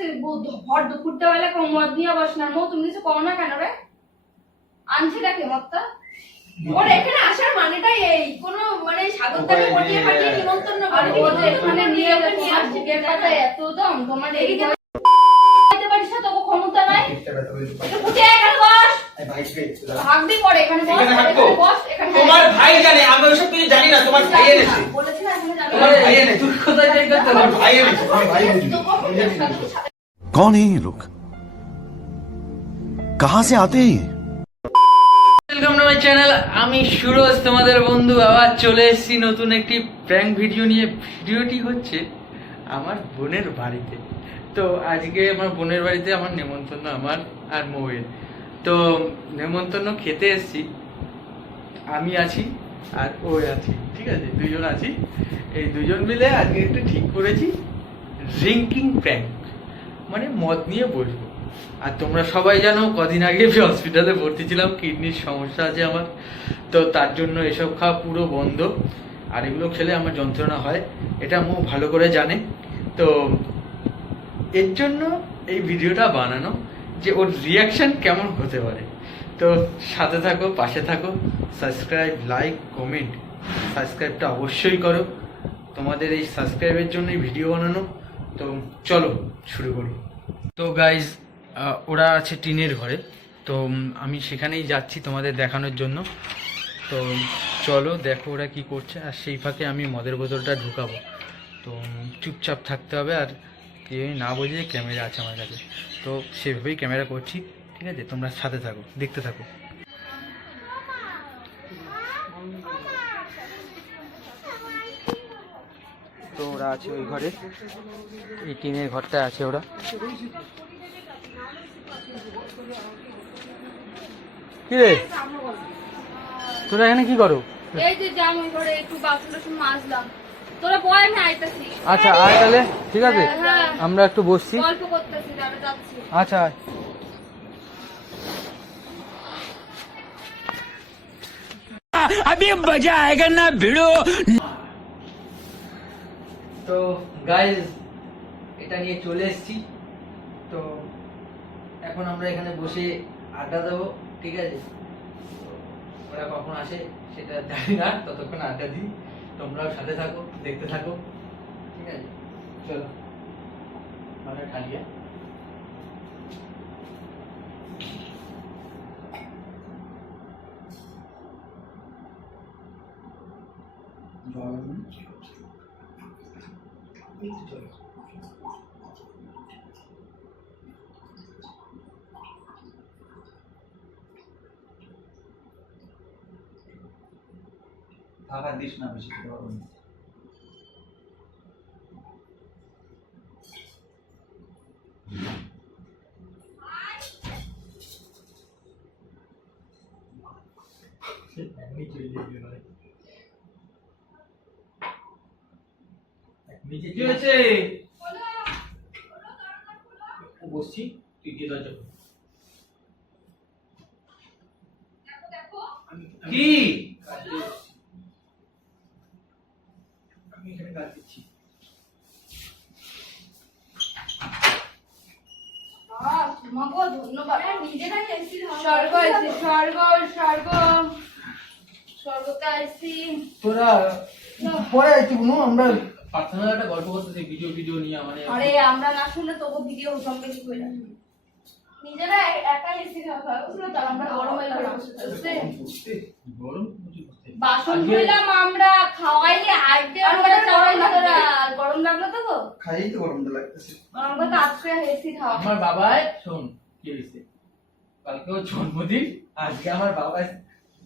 বসে ভর দুপুরটা বেলা মদ নিয়ে বস না মো তুমি কিছু করো না কেন রে আনছে ডাকে মদটা ওর এখানে আসার মানেটাই এই কোনো মানে স্বাগতটাকে পটিয়ে পাঠিয়ে নিমন্ত্রণ করে ওদের এখানে নিয়ে আসছে ব্যাপারটা এত দম তোমার এই দিতে পারিস না তো ক্ষমতা নাই উঠে এখানে বস ভাগবি পড়ে এখানে বস এখানে তোমার ভাই জানে আমি ওসব কিছু জানি না তোমার ভাই এনেছে বলেছি না এখানে জানি তোমার ভাই এনেছে তুই কোথায় যাই করতে তোমার ভাই এনেছে कौन है ये लोग कहां से आते हैं ये ওয়েলকাম টু মাই চ্যানেল। আমি সুরজ তোমাদের বন্ধু আবার চলে এসেছি নতুন একটি প্র্যাঙ্ক ভিডিও নিয়ে। ভিডিওটি হচ্ছে আমার বোনের বাড়িতে। তো আজকে আমার বোনের বাড়িতে আমার নেমন্তন্ন আমার আর মৌয়ের। তো নেমন্তন্ন খেতে এসেছি, আমি আছি আর ও আছি, ঠিক আছে, দুজন আছি। এই দুজন মিলে আজকে একটু ঠিক করেছি ড্রিঙ্কিং প্র্যাঙ্ক, মানে মদ নিয়ে বসবো। আর তোমরা সবাই জানো কদিন আগে আমি হসপিটালে ভর্তি ছিলাম, কিডনির সমস্যা আছে আমার, তো তার জন্য এসব খাওয়া পুরো বন্ধ। আর এগুলো খেলে আমার যন্ত্রণা হয়, এটা মো ভালো করে জানে। তো এর জন্য এই ভিডিওটা বানানো যে ওর রিয়াকশান কেমন হতে পারে। তো সাথে থাকো, পাশে থাকো, সাবস্ক্রাইব, লাইক, কমেন্ট। সাবস্ক্রাইবটা অবশ্যই করো, তোমাদের এই সাবস্ক্রাইবের জন্যই ভিডিও বানানো। তো চলো শুরু করি। তো গাইজ ওরা আছে টিনের ঘরে, তো আমি সেখানেই যাচ্ছি তোমাদের দেখানোর জন্য। তো চলো দেখো ওরা কি করছে। আর সেই ফাঁকে আমি মদের বোতলটা ঢুকাবো, তো চুপচাপ থাকতে হবে। আর কেউ না বোঝে ক্যামেরা আছে আমার কাছে, তো সেভাবেই ক্যামেরা করছি, ঠিক আছে। তোমরা সাথে থাকো, দেখতে থাকো। তো ওরা আছে ওই ঘরে, এই টিনের ঘরটা আছে ওরা। কি রে তোরা এখানে কি করো? এই যে জাম ওই করে একটু বাসন মাজলাম, তোরা বয় আমি আইতাছি। আচ্ছা আয় তাহলে, ঠিক আছে, হ্যাঁ, আমরা একটু বসছি। গল্প করতেছি, যাবে যাচ্ছি। আচ্ছা আয়। अभी मजा आएगा ना भिड़ो। তো গাইজ এটা নিয়ে চলে এসেছি, তো এখন আমরা এখানে বসে আড্ডা দেবো, ঠিক আছে। ওরা কখন আসে সেটা জানি না, ততক্ষণ আড্ডা দিই। তোমরাও সাথে থাকো, দেখতে থাকো, ঠিক আছে। চলো মানে ঢালিয়া থাকা দিস না বেশি গরম। কি হয়েছে? বসছি, তুই গিয়ে দরজা খোল। কি আমি এখানে কাজ দিচ্ছি। তোমাকে ধন্যবাদ। নিজেরাই এসেছি, স্বর্গ আইছি, স্বর্গ স্বর্গ স্বর্গতে আইছি। তোরা পরে আইছি বুনু, আমরা পার্সোনাল একটা গল্প করতেছি ভিডিও নিয়ে। মানে আরে আমরা না শুনলে তোকে ভিডিও হতাম বেশি করে। নিজেরা একা এসেছি খাওয়া বুঝলো তো, আমরা গরম হয়ে গেলাম। গরম বাসন ধুইলাম আমরা, খাওয়াইলে আইতে আমরা চাওয়াই না তোরা। গরম লাগলো তো গো? খাইই তো গরম তো লাগতেছে। আমরা তো আজকে এসি খাওয়া। আমার বাবাই শোন কি হয়েছে, কালকে ওর জন্মদিন, আজকে আমার বাবা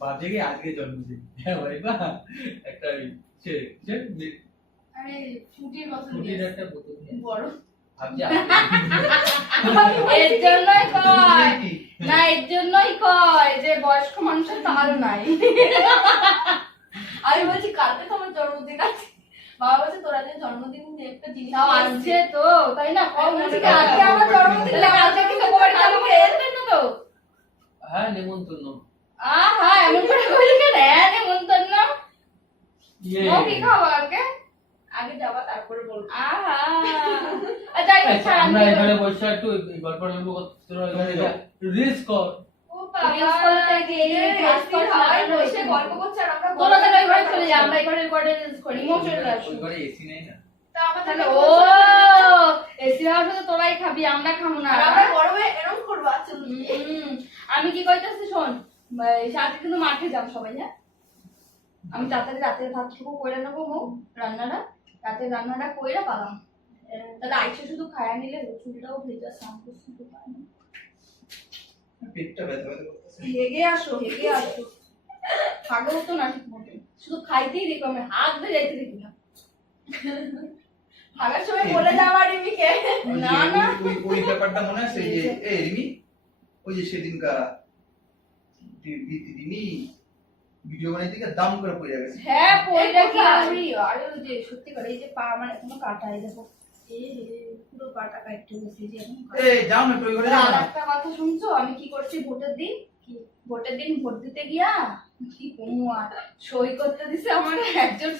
বাজে গিয়ে আজকে জন্মদিন। হ্যাঁ ভাই বা একটা আরে ফুটির বোতল ফুটির একটা বোতল নিয়ে বড় ভাবছি এর জন্যই কয় না, এর জন্যই কয় যে বয়স্ক মানুষের তাল নাই। আমি বলছি কালকে তোমার জন্মদিন আছে, বাবা বলছে তোরা যে জন্মদিন একটা জিনিস আসছে তো তাই না, কম বলছি আজকে আমার জন্মদিন, কালকে কি তোর বাড়িতে আমাকে এসবেন না তো? হ্যাঁ নেমন্তন্ন। আহা এমন করে বলি কেন? হ্যাঁ নেমন্তন্ন। ও কি খাবো আজকে? আগে যাবা তারপরে বলবো। আহা যাই হোক, আচ্ছা, আমরা এখানে বসে একটু গল্প করতে রিলস কর। ও বাবা, রিলস করতে গিয়ে এসি হাওয়ায় বসে গল্প করছে আর আমরা তোরা তাহলে ওই ঘরে চলে যা, আমরা এই ঘরে রিলস করি। ইমোশনাল আসো ওই ঘরে এসি নেই না। তা আমরা তাহলে ও এসি হাওয়াটা তো তোরাই খাবি, আমরা খাবো না। আর আমরা গরমে এরকম করবো। আচ্ছা আমি কি কইতাছি শোন, সাথে কিন্তু মাঠে যাব সবাই। হ্যাঁ, আমি তাড়াতাড়ি রাতের ভাতটুকু কইরা নেবো, রান্নাটা রাতের রান্নাটা কইরা পালাম। তাহলে আইসে শুধু খায়া নিলে চুলটাও ভেজা, স্নান করতে পারে না। পেটটা ব্যথা ব্যথা করতেছে। হেগে আসো, হেগে আসো, থাকো তো না ঠিক মতো, শুধু খাইতেই দেখো, আমি হাত ধরে যাইতে দেখি না। ভাগার সময় বলে যাওয়া রিমিকে। না না, ওই ব্যাপারটা মনে আছে যে রিমি, ওই যে সেদিনকার রিমি ভিডিও বানাইতে গিয়ে দাম করে পড়ে গেছে। হ্যাঁ পয়টা কি আরে আরে ওই যে সত্যি করে এই যে পা মানে কোনো কাটা, এই দেখো পুরো পাটা কাটতে গেছে যে এখন। যাও না ওই ঘরে যাও আর না। একটা কথা শুনছো, আমি কি করছি ভোটের দিন, ভোটের দিন ভোট দিতে গিয়া কি কমু আর সই করতে দিছে আমার একজন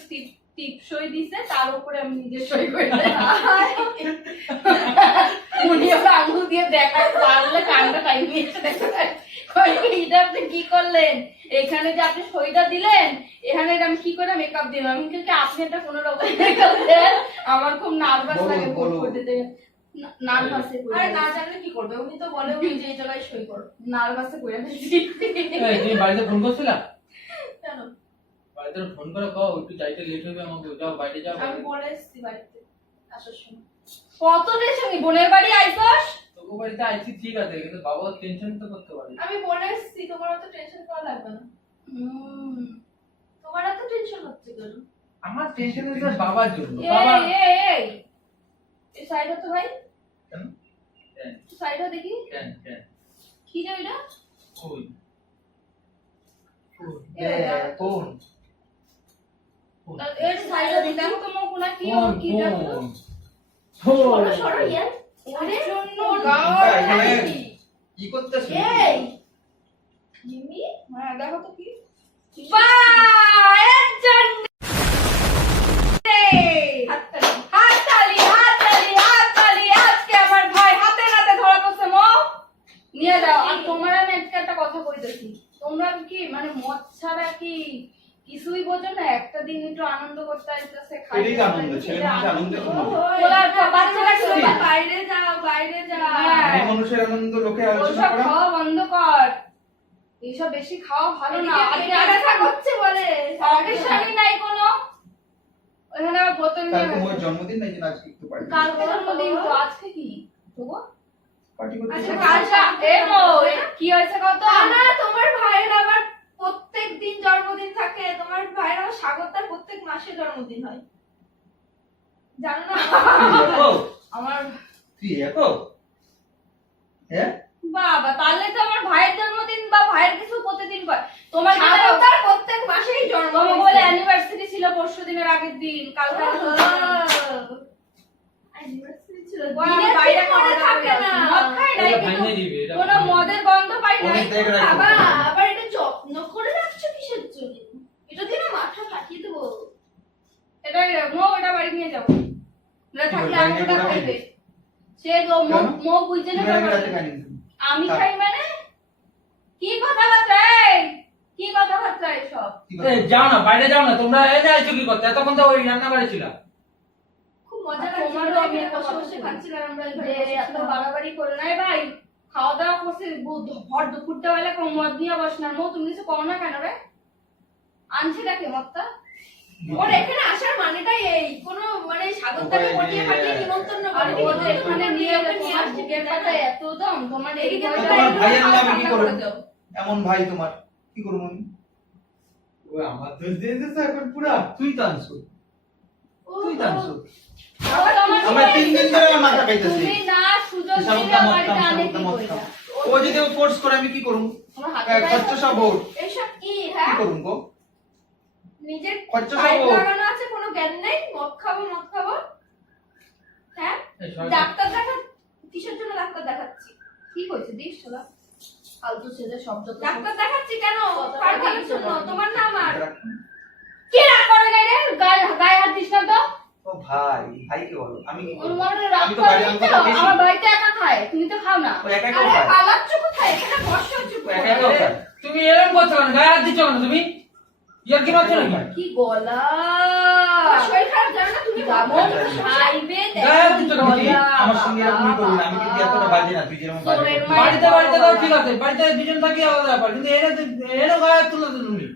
টিপ সই দিছে, তার উপরে আমি নিজে সই করে উনি ওরা আঙুল দিয়ে দেখা পারলে কান্না টাইম নিয়েছে দেখো। এটা আপনি কি করলেন, এখানে যে আপনি সইটা দিলেন, এখানে আমি কি করে মেকআপ দিলাম, আমি কিন্তু আপনি এটা কোনো রকম মেকআপ দেন, আমার খুব নার্ভাস লাগে ভোট করতে। নার্ভাসে আরে না জানলে কি করবে, উনি তো বলে উনি যে এই জায়গায় সই করো। নার্ভাসে করে তুমি বাড়িতে ফোন করছিলা? কেন? বাড়িতে ফোন করে কও একটু যাইতে লেট হবে, আমাকে যাও বাইরে যাও। আমি বলে এসেছি বাড়িতে আসার সময়। কত টেনশন, বোনের বাড়ি আইছস? তোকে বাড়িতে আইছি ঠিক আছে, কিন্তু বাবা টেনশন তো করতে পারে। আমি বলে এসেছি, তোমার অত টেনশন করা লাগবে না। তোমার এত টেনশন হচ্ছে কেন? আমার টেনশন হচ্ছে বাবার জন্য। এই বাবা এই এই সাইডে তো ভাই, কেন? সাইডে দেখি কেন কেন কি রে এটা, ওই কোন এর সাইডে দেখো তো মো কোনা কি ও কি দেখো সরো সরো ইয়ার। ওরে জন্য এখানে কি করতেছিস? এই মিমি হ্যাঁ দেখো তো কি, বাহ এর জন্য হাততালি। হাততালি হাততালি হাততালি, আজকে আমার ভাই হাতে নাতে ধরা পড়ছে। মো নিয়ে যাও। আর তোমার আমি একটা কথা কইতেছি, তোমরা কি মানে মদ ছাড়া কি কিছুই বোঝো না? একটা দিন একটু আনন্দ করতে আইতেছে, এটাই তো আনন্দ, ছেলে মানুষের আনন্দ কোনো। বাচ্চারা কি তুমি বাইরে যাও, বাইরে যাও। হ্যাঁ। মেয়ে মানুষের আনন্দ লোকে আলোচনা ওসব করা। খাওয়া বন্ধ কর, এইসব বেশি খাওয়া ভালো না। আজকে আগে ব্যথা করছে বলে অকেশনই নাই কোনো, ওখানে আবার বোতল তার নিয়ে তোমার জন্মদিন নাকি না, আজকে একটু পার্টি কালকে জন্মদিন তো, আজকে কি তবু পার্টি করতে আচ্ছা হবে। কালটা এ মো কি হয়েছে কত না তোমার ভাইয়ের আবার প্রত্যেক দিন জন্মদিন থাকে। তোমার ভাইয়ের আবার স্বাগতার প্রত্যেক মাসে জন্মদিন হয়, জানো না? আমার তুই একো হ্যাঁ বাবা, তাহলে তো আমার ভাইয়ের জন্মদিন বা ভাইয়ের কিছু প্রতিদিন করে। তোমার স্বাগতার প্রত্যেক মাসেই তোমার জন্মদিন বলে অ্যানিভার্সারি ছিল পরশু দিনের আগের দিন, কালকে অ্যানিভার্সারি ছিল। বাহ, দিনের বাইরে দিন মনে থাকে না। মদ খাই নাই এটা কিন্তু ভাঙিয়ে দিবে, এটা কোনো ভাঙিয়ে দিবে। মদের গন্ধ পাই নাই। অনেক জায়গায় রাখতে বাবা হবে। আবার এটা যত্ন করে রাখছো কিসের জন্য? এটা দিয়ে না মাথা ফাটিয়ে দেবো। এটা মো এটা বাড়ি নিয়ে যাবো, না থাকলে বাড়ি আমি নিয়ে ওটা কোথায় খাইবে। খাবি? সে গো মো কেন? মো বুঝছে না তুমি আগে ব্যাপারটা। রাতে খাইনি তুমি। আমি থাক। খাই মানে কি কথাবার্তা এই? কি কথাবার্তা এসব? কি এ, করবো? যাও না বাইরে যাও না, তোমরা এই যে আইছো কি করতে? এতক্ষণ তো ওই রান্না করে ছিল। খুব মজা আর লাগছে। তোমারও আমি আমি একটা বসে কথা বসে বলি। খাচ্ছিলাম আমরা এই যে ঘরে বসে এত ছিলাম। বাড়াবাড়ি করে নাই ভাই, খাওয়া দাওয়া করছে ভর দুপুরটা বেলা কম মদ নিয়ে বস না। মো তুমি কিছু করো না কেন রে? আনছে ডাকে মদটা ওর এখানে আসার মানেটাই এই, কোনো মানে স্বাগতটাকে ওখানে পটিয়ে নিয়ে ফাটিয়ে যায়। নিমন্ত্রণ আর করে ওদের এখানে নিয়ে ওকে গেছে, নিয়ে তোমার আসছে। বুকের পাতা এত দম, তোমার এদিকে এদিকে তো তোমার একটু ভাইয়ের হালকা নামে কি ঠান্ডা করো? করে দাও। এমন ভাই তোমার, কি করবো আমি? ও আমার দোষ দিয়ে দিছো এখন পুরা। তুই তো আনছো, তুই তো আনছো। আবার তোমার আমার 3 দিন ধরে আমার মাথা খাইতেছে। তুমি না সুযোগ সাবুক দিলে কাম বাড়িতে কাম আনে সাবুক কি কাম কইরা? কাম। ও যদি ফোর্স করে আমি কি করব? তোমার হাতে পায়ে খরচ সব ওর। এইসব কি কি হ্যাঁ? করব গো? নিজের খরচ সব পাইপ ওর। লাগানো আছে, কোনো জ্ঞান নেই। মদ খাবো মদ খাবো, হ্যাঁ? এই সবাই- ডাক্তার দেখা, কিসের জন্য ডাক্তার দেখাচ্ছি? কি কইছে দিস শালা ফালতু ছেলে শব্দ তো ডাক্তার দেখাচ্ছি কেন? কথাটা কার ভালোর ঠিক জন্য? বলো। তোমার না আমার? কি রাগ করে গায়ে রে? গায়ে হাত দিস না তো। ও ভাই, ভাইকে বলো, আমি কি করবো? তোমার রাগ আমি তো করে বাড়ি দিচ্ছ? আমার বেশি। আমার বাড়িতে একা খায়, তুমি তো খাও না। ও একা একা আরে খায়। পালাচ্ছ কোথায়? এখানে বসো চুপ ও একা করে। একা খায়। তুমি এরকম করছো কেন? গায়ে হাত দিচ্ছ কেন তুমি? ইয়ার কি মারছো নাকি? কি গলা! তোমার শরীর খারাপ জানো না তুমি? যেমন খাইবে গায়ে হাত দিচ্ছ কেন? তুই আমার সঙ্গে এরকমই করবি না, আমি কিন্তু এতটা বাজে না, তুই যেরকম বাজে তোরের করছিস। মায়ের বাড়িতে দাও ঠিক আছে, বাড়িতে দুজন থাকি আলাদা ব্যাপার, কিন্তু এনে গায়ে হাত তুলো তো তুমি।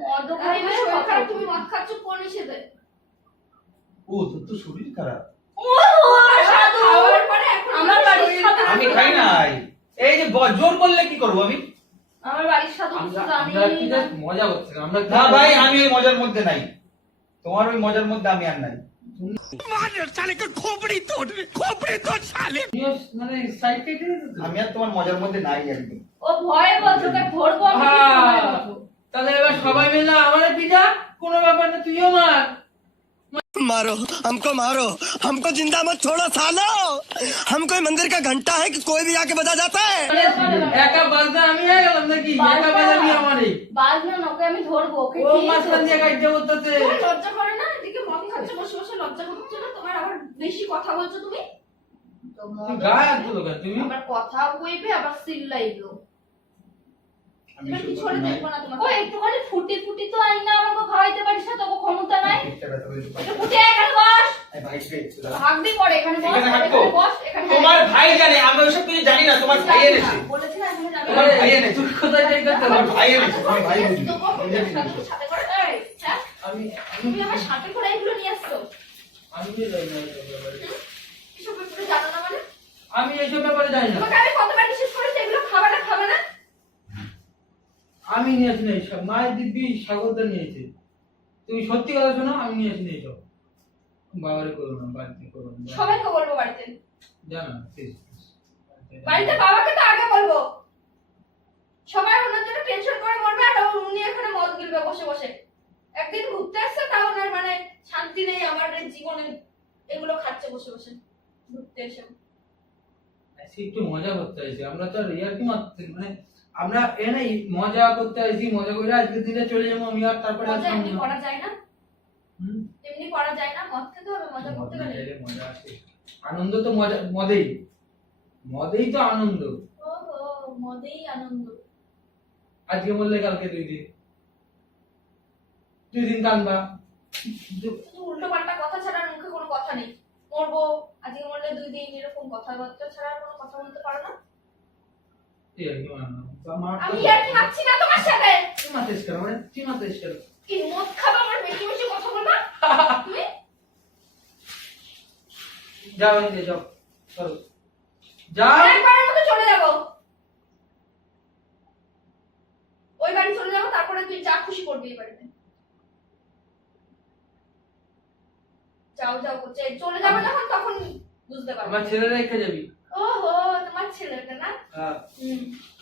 মদ তোমার খাইবে শরীর খারাপ, খারাপ, তুমি মদ খাচ্ছ কোন হিসেবে? ও তোর তো শরীর খারাপ। খাওয়ার পরে এখন আমার বাড়ির শরীর সাথে খারাপ। আমি খাই নাই। এই যে জোর করলে কি করবো আমি? আমার বাড়ির সাথে কিছু জানি আমরা কি না। just মজা করছি না, আমরা না ভাই, আমি ওই মজার মধ্যে নাই, তোমার ওই মজার মধ্যে আমি আর নাই। তুমিও মানে সাইড কেটে দিতে তো? আমি আর তোমার মজার মধ্যে নাই একদম। ও ভয়ে বলছো, ওকে ধরবো আমি, ভয়ে বলছো। তাহলে এবার সবাই মিলে আমাদের পিঠা, কোনো ব্যাপার না, তুইও মার। मारो हमको जिंदा मत छोड़ो सालो हम कोई मंदिर का घंटा है कि कोई भी आके बजा जाता है। একা বাজনা আমি হয়ে গেলাম নাকি? একা বাজাবি আমারই। বাজনা না, ওকে আমি ধরবো, ওকে ও ঠিক মাঝখান দিয়ে কাটতে করতেছে। তোমার লজ্জা করে না? এদিকে মদ খাচ্ছ বসে বসে, লজ্জা হচ্ছে না তোমার? আবার বেশি কথা বলছো তুমি। তুমি গায়ে হাত তুলো কেন তুমি? আবার কথা কইবে, আবার চিল্লাইলো। আমি এবার এসব কিছু করতে হলে নাই। দেখবো না ও তোমাকে। একটুখানি ফুটি ফুটি তো আই না, আমাকে খাওয়াইতে পারিস না, তোকে ক্ষমতা নাই। পেটটা ব্যথা করে দিতে একটু পারে। ফুটে এখানে বস, এই ভাই পেয়েছে দাদা। হাঁকবি পরে, এখানে বস, এখানে হাঁকবো? এখানে বস, এখানে তোমার ভাই জানে, আমি ওইসব কিছু জানি না, তোমার ভাই এনেছে। বলেছি না এখানে যাবে তোমার না। ভাই এনেছে। তুই কোথায় যাই করতে তোমার পারবি? ভাই এনেছে, তোমার ভাই বুঝবি। তো কখন আমি জানি না সাথে এসব। সাথে করে এই, হ্যাঁ? আমি তুমি আমার সাথে করে এগুলো নিয়ে আসছো। আমি কি জানি না এসব ব্যাপারে। এসব ব্যাপারে জানো না মানে? আমি এসব ব্যাপারে জানি না। তোমাকে আমি কতবার নিষেধ করেছি এগুলো খাবে না, খাবে না? আমি নিয়েছি না এইসব, মায়ের দিব্যি সাগরদা নিয়েছে। তুমি সত্যি কথা শোনো, আমি নিয়েছি না এইসব। বাবারে করো না, বাড়িতে করো না। সবাইকে বলবো বাড়িতে। জানো না, please, বাড়িতে বাবাকে তো আগে বলবো। সবাই ওনার জন্য টেনশন করে মরবে, আর উনি এখানে মদ গিলবে বসে বসে। একদিন ঘুরতে আসছে, তাও ওনার মানে শান্তি নেই আমার এই জীবনে। এগুলো খাচ্ছে বসে বসে ঘুরতে এসে। আজকে একটু মজা করতে চাইছি, আমরা তো রিয়ার কি মারতে মানে আমরা এই মজা করতে চাইছি, মজা করে আজকের দিনে চলে যাবো আমি, আর তারপরে আর মজা খাবো এমনি না। করা যায় না? হুম? এমনি করা যায় না? মদ খেতে হবে মজা করতে মদ না গেলে। খেলে মজা আসে। আনন্দ তো মজা মদেই তো আনন্দ। ওহো, মদেই আনন্দ। আজকে বললে কালকে 2 দিন কানবা। শুধু উল্টো পাল্টা কথা ছাড়া আর মুখে কোনো কথা নেই। মরবো, আজকে মরলে 2 দিন, এরকম কথাবার্তা ছাড়া আর কোনো কথা বলতে পারো না? এই আর কি মানো বা মার আমি আর কি খাচ্ছি না তোমার সাথে। কি মাতেস কর মানে কি মাতেস কর। কি মদ খাবা আমার বেশি বেশি কথা বলবা তুমি? যাও এনে যাও, চলো যাও। একবারের মতো চলে যাবো। ওই বাড়ি চলে যাবো, তারপরে তুই যা খুশি করবি এই বাড়িতে। যাও যাও করছে, চলে যাবো যখন তখন বুঝতে পারবো। আমার ছেলে রেখে যাবি। ওহো, তোমার ছেলেটা না? হ্যাঁ,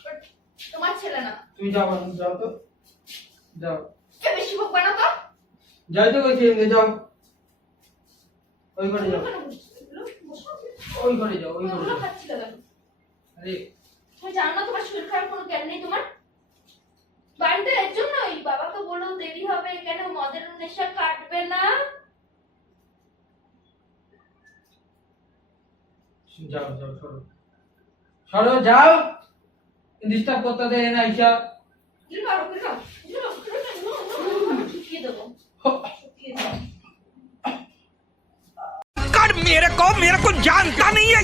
but তোমার ছেলে না। তুমি যাও যাও তো, যাও কে বেশি বকবা না তো? যাই তো কইছি যাও, ওই ঘরে যাও, ওখানে বসো, এগুলো বসো। ওই ঘরে যাও, ওই ঘরে ওগুলো যাও। খাচ্ছিল কেন? আরে তুমি জানো না তোমার শরীর খারাপ, কোনো জ্ঞান নেই তোমার? বাড়িতে এর জন্যই বাবাকে বলেও দেরি হবে, কেন মদের নেশা কাটবে না? যাও যাও, সরো সরো, যাও, ডিস্টার্ব করতে দে না আইসা। কি করো, কি করো? শুকিয়ে দেবো, শুকিয়ে দেবো। मेरे को जानता नहीं है।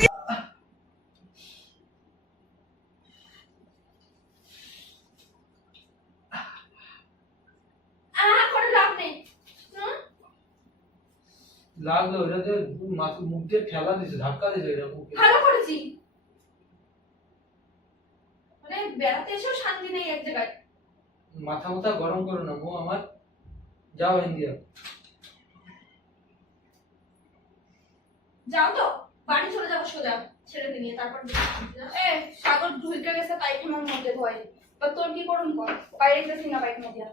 করে লাভ নেই। হুম? লাগলো, এটা তো মুখ দিয়ে ঠেলা দিছে, ধাক্কা দিছে এটা মুখে। ভালো করেছি। মানে বেড়াতে এসেও শান্তি নেই এক জায়গায়। মাথা মাথা গরম করো না মো আমার, যাও ইন্ডিয়া। যাও তো, বাড়ি চলে যাবো সোজা ছেলেকে নিয়ে, তারপর এ সাগর ঢুকে গেছে পায়খানার মধ্যে ভয়, বা তোর কি করুন কর, বাইরে গেছিস না পায়খানা দিয়া।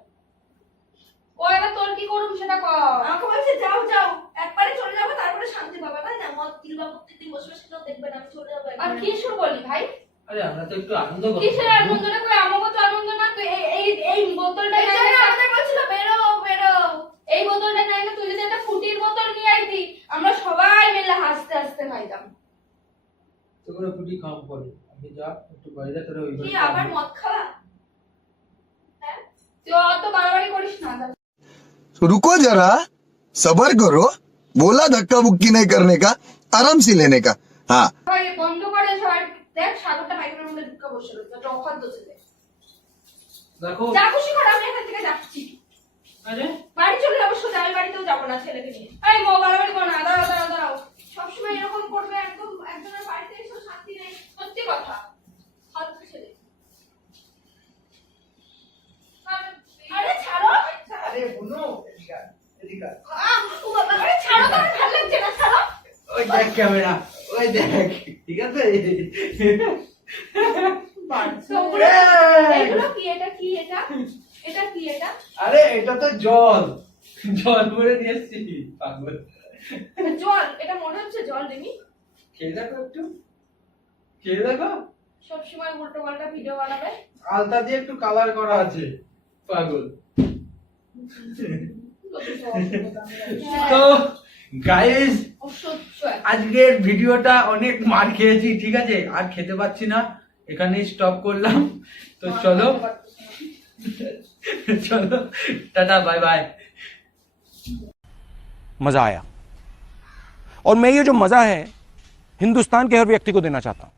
ও এবার তোর কি করুন সেটা কর। আমাকে বলছে যাও যাও, একবারে চলে যাবো, তারপরে শান্তি পাবে। তাই না? মদ কিলবা প্রত্যেকদিন বসে বসে কেউ দেখবে না, আমি চলে যাবো আর একবারে। কি শুরু করলি ভাই? আরে আমরা তো একটু আনন্দ করব। কিসের আনন্দ না, কই আমাকে তো আনন্দ না, তুই এই বোতলটা এই জন্য আমাদের বলছিল বেরো বেরো। এই বোতলটা নাই না, তুই যদি একটা ফুটির বোতল নিয়ে বাড়িতেই আমরা সবাই মিলে হাসতে হাসতে খাইতাম। তো করে ফুটি খাম করে আমি যা একটু বাইরে তোরা ওই কি আবার মদ খাওয়া? হ্যাঁ, তুই অত বাড়াবাড়ি করিস না। रुको जरा सबर करो बोला धक्का बुक्की नहीं करने का आराम से लेने का हाँ সবাই বন্ধ করে সবাই দেখ সাগরটা পাইকারের মধ্যে ঢুকে বসে রয়েছে, একটা অখাদ্য ছেলে। দেখো যা খুশি কর, আমি এখান থেকে যাচ্ছি। আরে বাড়ি চলে যাবো সোজা, আমি বাড়িতেও যাবো না ছেলেকে নিয়ে। এই মো বাড়াবাড়ি করো না, দাঁড়াও দাঁড়াও দাঁড়াও। সবসময় এরকম করবে, একদম একজনের বাড়িতে এসে শান্তি নেই, সত্যি কথা। ফালতু ছেলে। আরে ছাড়ো। আরে বোনো এদিকে আয়, এদিকে আয়। ও বাবা, আরে ছাড়ো, তো আমার ভালো লাগছে না, ছাড়ো। ওই দেখ ক্যামেরা ওই দেখ ঠিক আছে তো ওগুলো- এগুলো কি? এটা কি? এটা এটা কি? এটা আরে এটা তো জল জল ভরে দিয়েছি পাগল জল। এটা মনে হচ্ছে জল। রিমি খেয়ে দেখো একটু খেয়ে দেখো সবসময় উল্টো পাল্টা ভিডিও বানাবে। আলতা দিয়ে একটু কালার করা আছে পাগল তো গাইস অসহ্য এক। আজকের ভিডিওটা অনেক মার খেয়েছি ঠিক আছে আর খেতে পাচ্ছি না এখানেই স্টপ করলাম তো চলো চলো টাটা বাই বাই मजा आया और मैं ये जो मजा है हिंदुस्तान के हर व्यक्ति को देना चाहता हूं